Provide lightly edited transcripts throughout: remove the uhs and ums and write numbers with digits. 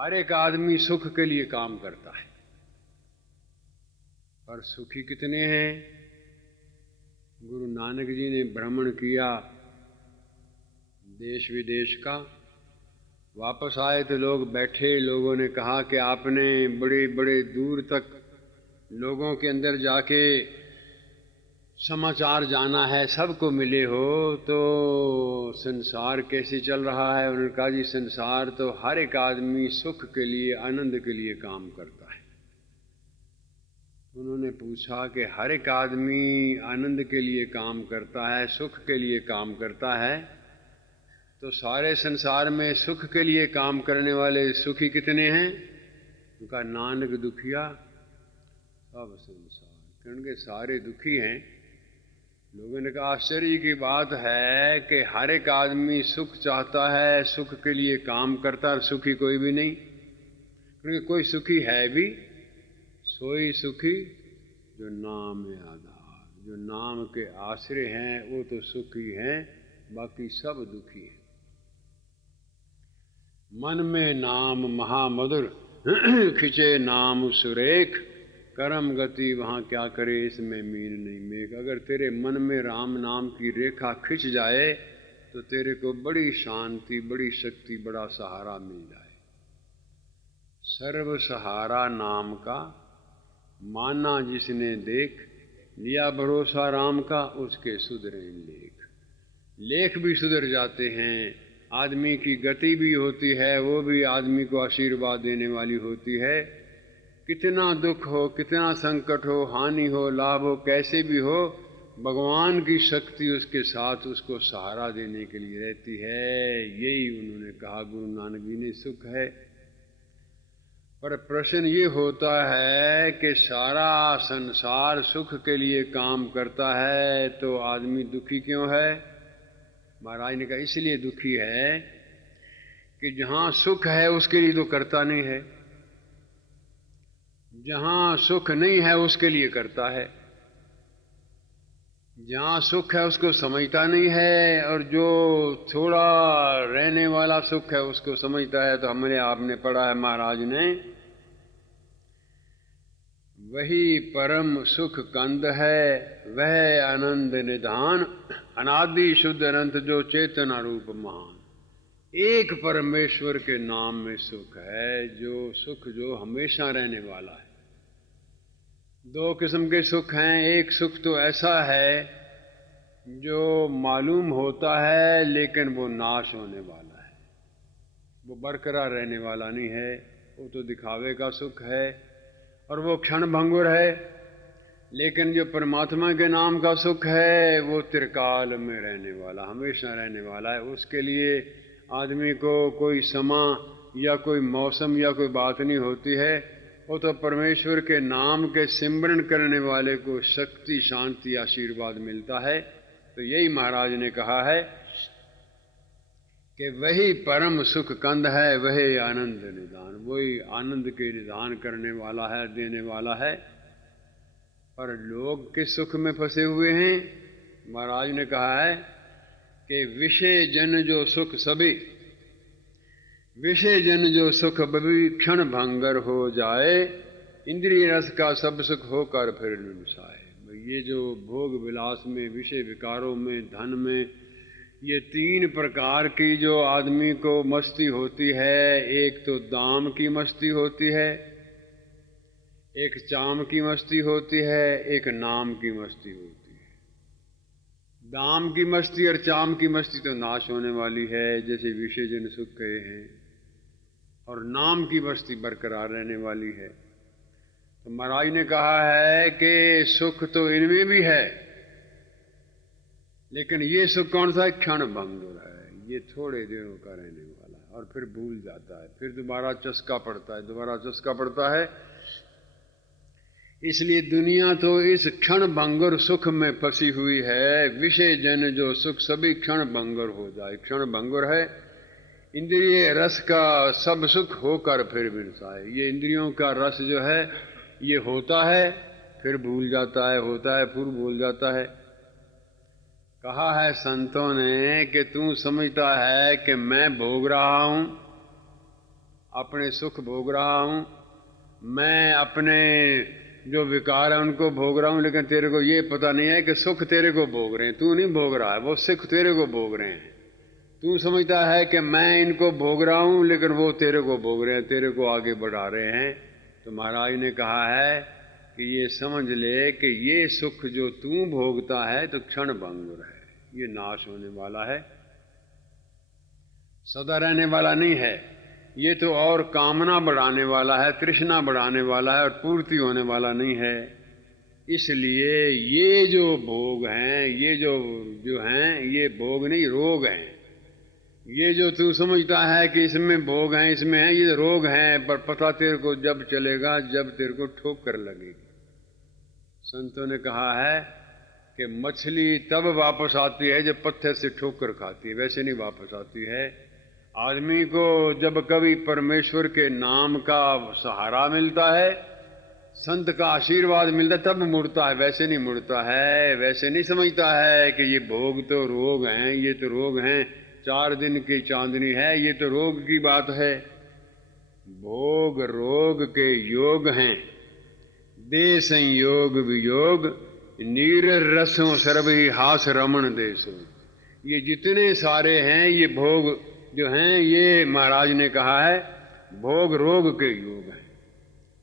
हर एक आदमी सुख के लिए काम करता है, पर सुखी कितने हैं? गुरु नानक जी ने भ्रमण किया देश विदेश का, वापस आए तो लोग बैठे, लोगों ने कहा कि आपने बड़े बड़े दूर तक लोगों के अंदर जाके समाचार जाना है, सबको मिले हो, तो संसार कैसे चल रहा है? उन्होंने कहा जी संसार तो हर एक आदमी सुख के लिए, आनंद के लिए काम करता है। उन्होंने पूछा कि हर एक आदमी आनंद के लिए काम करता है, सुख के लिए काम करता है, तो सारे संसार में सुख के लिए काम करने वाले सुखी कितने हैं? उनका नानक दुखिया सब संसार, क्योंकि सारे दुखी हैं। लोगों ने कहा आश्चर्य की बात है कि हर एक आदमी सुख चाहता है, सुख के लिए काम करता है, सुखी कोई भी नहीं। क्योंकि कोई सुखी है भी, सोई सुखी जो नाम आधार, जो नाम के आश्रय हैं वो तो सुखी हैं, बाकी सब दुखी हैं। मन में नाम महामधुर खिंचे नाम सुरेख, कर्म गति वहाँ क्या करे इसमें मीन नहीं मेघ। अगर तेरे मन में राम नाम की रेखा खिंच जाए तो तेरे को बड़ी शांति, बड़ी शक्ति, बड़ा सहारा मिल जाए। सर्व सहारा नाम का, माना जिसने देख, लिया भरोसा राम का, उसके सुधरे लेख। लेख भी सुधर जाते हैं, आदमी की गति भी होती है, वो भी आदमी को आशीर्वाद देने वाली होती है। कितना दुख हो, कितना संकट हो, हानि हो, लाभ हो, कैसे भी हो, भगवान की शक्ति उसके साथ उसको सहारा देने के लिए रहती है। यही उन्होंने कहा गुरु नानक जी ने सुख है। पर प्रश्न ये होता है कि सारा संसार सुख के लिए काम करता है तो आदमी दुखी क्यों है? महाराज ने कहा इसलिए दुखी है कि जहाँ सुख है उसके लिए तो करता नहीं है, जहाँ सुख नहीं है उसके लिए करता है। जहाँ सुख है उसको समझता नहीं है, और जो थोड़ा रहने वाला सुख है उसको समझता है। तो हमने आपने पढ़ा है महाराज ने, वही परम सुख कंद है, वह आनंद निधान, अनादि शुद्ध अनंत जो चेतना रूप महान। एक परमेश्वर के नाम में सुख है, जो सुख जो हमेशा रहने वाला है। दो किस्म के सुख हैं। एक सुख तो ऐसा है जो मालूम होता है लेकिन वो नाश होने वाला है, वो बरकरार रहने वाला नहीं है, वो तो दिखावे का सुख है और वो क्षण भंगुर है। लेकिन जो परमात्मा के नाम का सुख है वो त्रिकाल में रहने वाला, हमेशा रहने वाला है। उसके लिए आदमी को कोई समा या कोई मौसम या कोई बात नहीं होती है, वो तो परमेश्वर के नाम के सिमरन करने वाले को शक्ति, शांति, आशीर्वाद मिलता है। तो यही महाराज ने कहा है कि वही परम सुख कंद है, वही आनंद निदान, वही आनंद के निदान करने वाला है, देने वाला है। पर लोग किस सुख में फंसे हुए हैं? महाराज ने कहा है कि विषय जन जो सुख सभी, विषय जन जो सुख बभी क्षण भंगर हो जाए, इंद्रिय रस का सब सुख होकर फिर नुसाए। ये जो भोग विलास में, विषय विकारों में, धन में, ये तीन प्रकार की जो आदमी को मस्ती होती है, एक तो दाम की मस्ती होती है, एक चाम की मस्ती होती है, एक नाम की मस्ती होती है। दाम की मस्ती और चाम की मस्ती तो नाश होने वाली है, जैसे विषय जन सुख कहे हैं, और नाम की मस्ती बरकरार रहने वाली है। तो महाराज ने कहा है कि सुख तो इनमें भी है, लेकिन ये सुख कौन सा है? क्षण भंगुर है, ये थोड़े दिनों का रहने वाला है और फिर भूल जाता है, फिर दोबारा चस्का पड़ता है, दोबारा चस्का पड़ता है। इसलिए दुनिया तो इस क्षण भंगुर सुख में फंसी हुई है। विषय जन जो सुख सभी क्षण भंगुर हो जाए, क्षण भंगुर है। इंद्रिय रस का सब सुख होकर फिर विनसाए। ये इंद्रियों का रस जो है ये होता है फिर भूल जाता है, होता है फिर भूल जाता है। कहा है संतों ने कि तू समझता है कि मैं भोग रहा हूं, अपने सुख भोग रहा हूँ, मैं अपने जो विकार है उनको भोग रहा हूँ, लेकिन तेरे को ये पता नहीं है कि सुख तेरे को भोग रहे हैं, तू नहीं भोग रहा है, वो सुख तेरे को भोग रहे हैं। तू समझता है कि मैं इनको भोग रहा हूँ, लेकिन वो तेरे को भोग रहे हैं, तेरे को आगे बढ़ा रहे हैं। तो महाराज ने कहा है कि ये समझ ले कि ये सुख जो तू भोगता है तो क्षण भंगुर है, ये नाश होने वाला है, सदा रहने वाला नहीं है। ये तो और कामना बढ़ाने वाला है, तृष्णा बढ़ाने वाला है, और पूर्ति होने वाला नहीं है। इसलिए ये जो भोग हैं, ये जो हैं, ये भोग नहीं, रोग हैं। ये जो तू समझता है कि इसमें भोग हैं, इसमें है, ये रोग हैं, पर पता तेरे को जब चलेगा जब तेरे को ठोकर लगेगी। संतों ने कहा है कि मछली तब वापस आती है जब पत्थर से ठोकर खाती है, वैसे नहीं वापस आती है। आदमी को जब कभी परमेश्वर के नाम का सहारा मिलता है, संत का आशीर्वाद मिलता है, तब मुड़ता है, वैसे नहीं मुड़ता है। वैसे नहीं समझता है कि ये भोग तो रोग हैं, ये तो रोग हैं, 4 दिन की चांदनी है, ये तो रोग की बात है। भोग रोग के योग हैं, दे संयोग वियोग, नीर रसों सर्वहि हास रमण देसो। ये जितने सारे हैं ये भोग जो हैं, ये महाराज ने कहा है भोग रोग के योग हैं।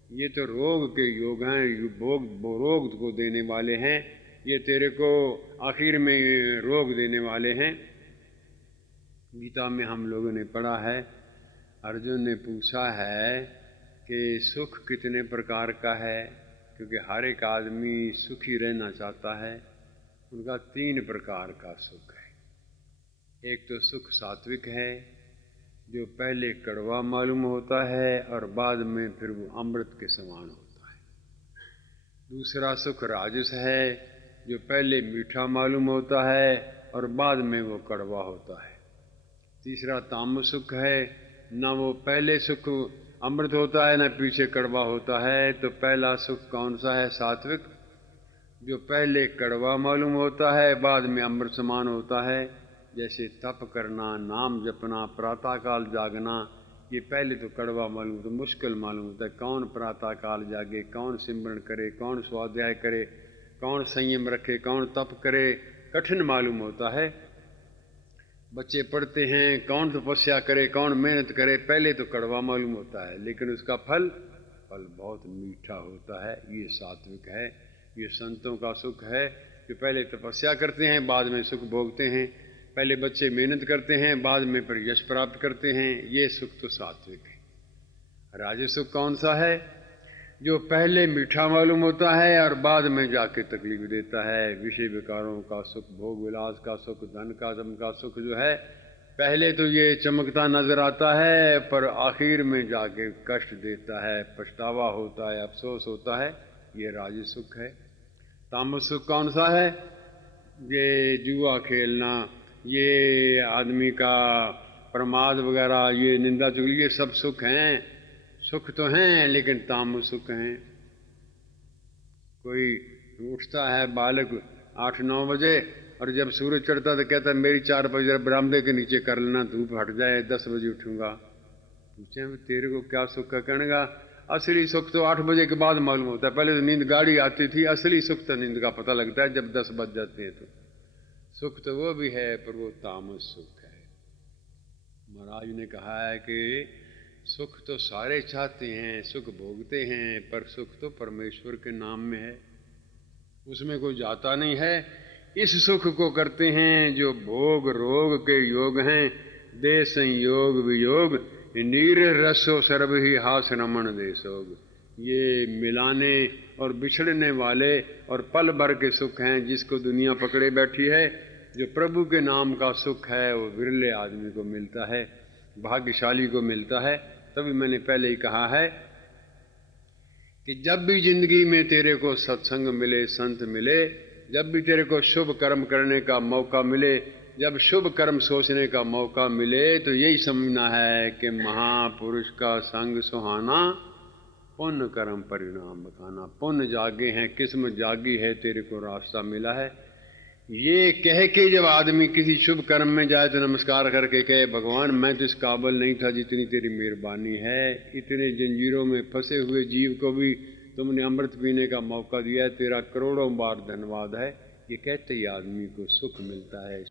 ये तो रोग के योग हैं, भोग रोग को देने वाले हैं, ये तेरे को आखिर में रोग देने वाले हैं। गीता में हम लोगों ने पढ़ा है, अर्जुन ने पूछा है कि सुख कितने प्रकार का है, क्योंकि हर एक आदमी सुखी रहना चाहता है। उनका 3 प्रकार का सुख है। एक तो सुख सात्विक है, जो पहले कड़वा मालूम होता है और बाद में फिर वो अमृत के समान होता है। दूसरा सुख राजस है, जो पहले मीठा मालूम होता है और बाद में वो कड़वा होता है। तीसरा तामस सुख है, ना वो पहले सुख अमृत होता है, ना पीछे कड़वा होता है। तो पहला सुख कौन सा है? सात्विक, जो पहले कड़वा मालूम होता है, बाद में अमृत समान होता है। जैसे तप करना, नाम जपना, प्रातःकाल जागना, ये पहले तो कड़वा मालूम, तो मुश्किल मालूम होता है। कौन प्रातःकाल जागे, कौन सिमरण करे, कौन स्वाध्याय करे, कौन संयम रखे, कौन तप करे, कठिन मालूम होता है। बच्चे पढ़ते हैं, कौन तपस्या करे, कौन मेहनत करे, पहले तो कड़वा मालूम होता है, लेकिन उसका फल बहुत मीठा होता है। ये सात्विक है, ये संतों का सुख है, जो पहले तपस्या करते हैं, बाद में सुख भोगते हैं। पहले बच्चे मेहनत करते हैं, बाद में फिर यश प्राप्त करते हैं। ये सुख तो सात्विक है। राजस सुख कौन सा है? जो पहले मीठा मालूम होता है और बाद में जाके तकलीफ देता है। विषय विकारों का सुख, भोग विलास का सुख, धन का दम का सुख जो है, पहले तो ये चमकता नजर आता है, पर आखिर में जाके कष्ट देता है, पछतावा होता है, अफसोस होता है। ये राजस सुख है। तामस सुख कौन सा है? ये जुआ खेलना, ये आदमी का प्रमाद वगैरह, ये निंदा चुगली, ये सब सुख हैं। सुख तो हैं, लेकिन तामस सुख हैं। कोई उठता है बालक 8-9 बजे, और जब सूरज चढ़ता तो कहता है मेरी 4 बजे बरामदे के नीचे कर लेना, धूप हट जाए, 10 बजे उठूंगा। पूछे तेरे को क्या सुख का? कहने का असली सुख तो 8 बजे के बाद मालूम होता है, पहले तो नींद गाड़ी आती थी। असली सुख तो नींद का पता लगता है जब 10 बज जाते हैं। तो सुख तो वो भी है, पर वो तामस सुख है। महाराज ने कहा है कि सुख तो सारे चाहते हैं, सुख भोगते हैं, पर सुख तो परमेश्वर के नाम में है, उसमें कोई जाता नहीं है। इस सुख को करते हैं जो भोग रोग के योग हैं, दे संयोग वियोग, नीर रसो सर्व ही हास रमण देसोग। ये मिलाने और बिछड़ने वाले और पल भर के सुख हैं, जिसको दुनिया पकड़े बैठी है। जो प्रभु के नाम का सुख है वो विरले आदमी को मिलता है, भाग्यशाली को मिलता है। तभी मैंने पहले ही कहा है कि जब भी जिंदगी में तेरे को सत्संग मिले, संत मिले, जब भी तेरे को शुभ कर्म करने का मौका मिले, जब शुभ कर्म सोचने का मौका मिले, तो यही समझना है कि महापुरुष का संग सुहाना, पुण्य कर्म परिणाम बताना। पुण्य जागे हैं, किस्मत जागी है, तेरे को रास्ता मिला है। ये कह के जब आदमी किसी शुभ कर्म में जाए तो नमस्कार करके कहे, भगवान मैं तो इस काबिल नहीं था जितनी तेरी मेहरबानी है, इतने जंजीरों में फंसे हुए जीव को भी तुमने अमृत पीने का मौका दिया है, तेरा करोड़ों बार धन्यवाद है। ये कहते ही आदमी को सुख मिलता है।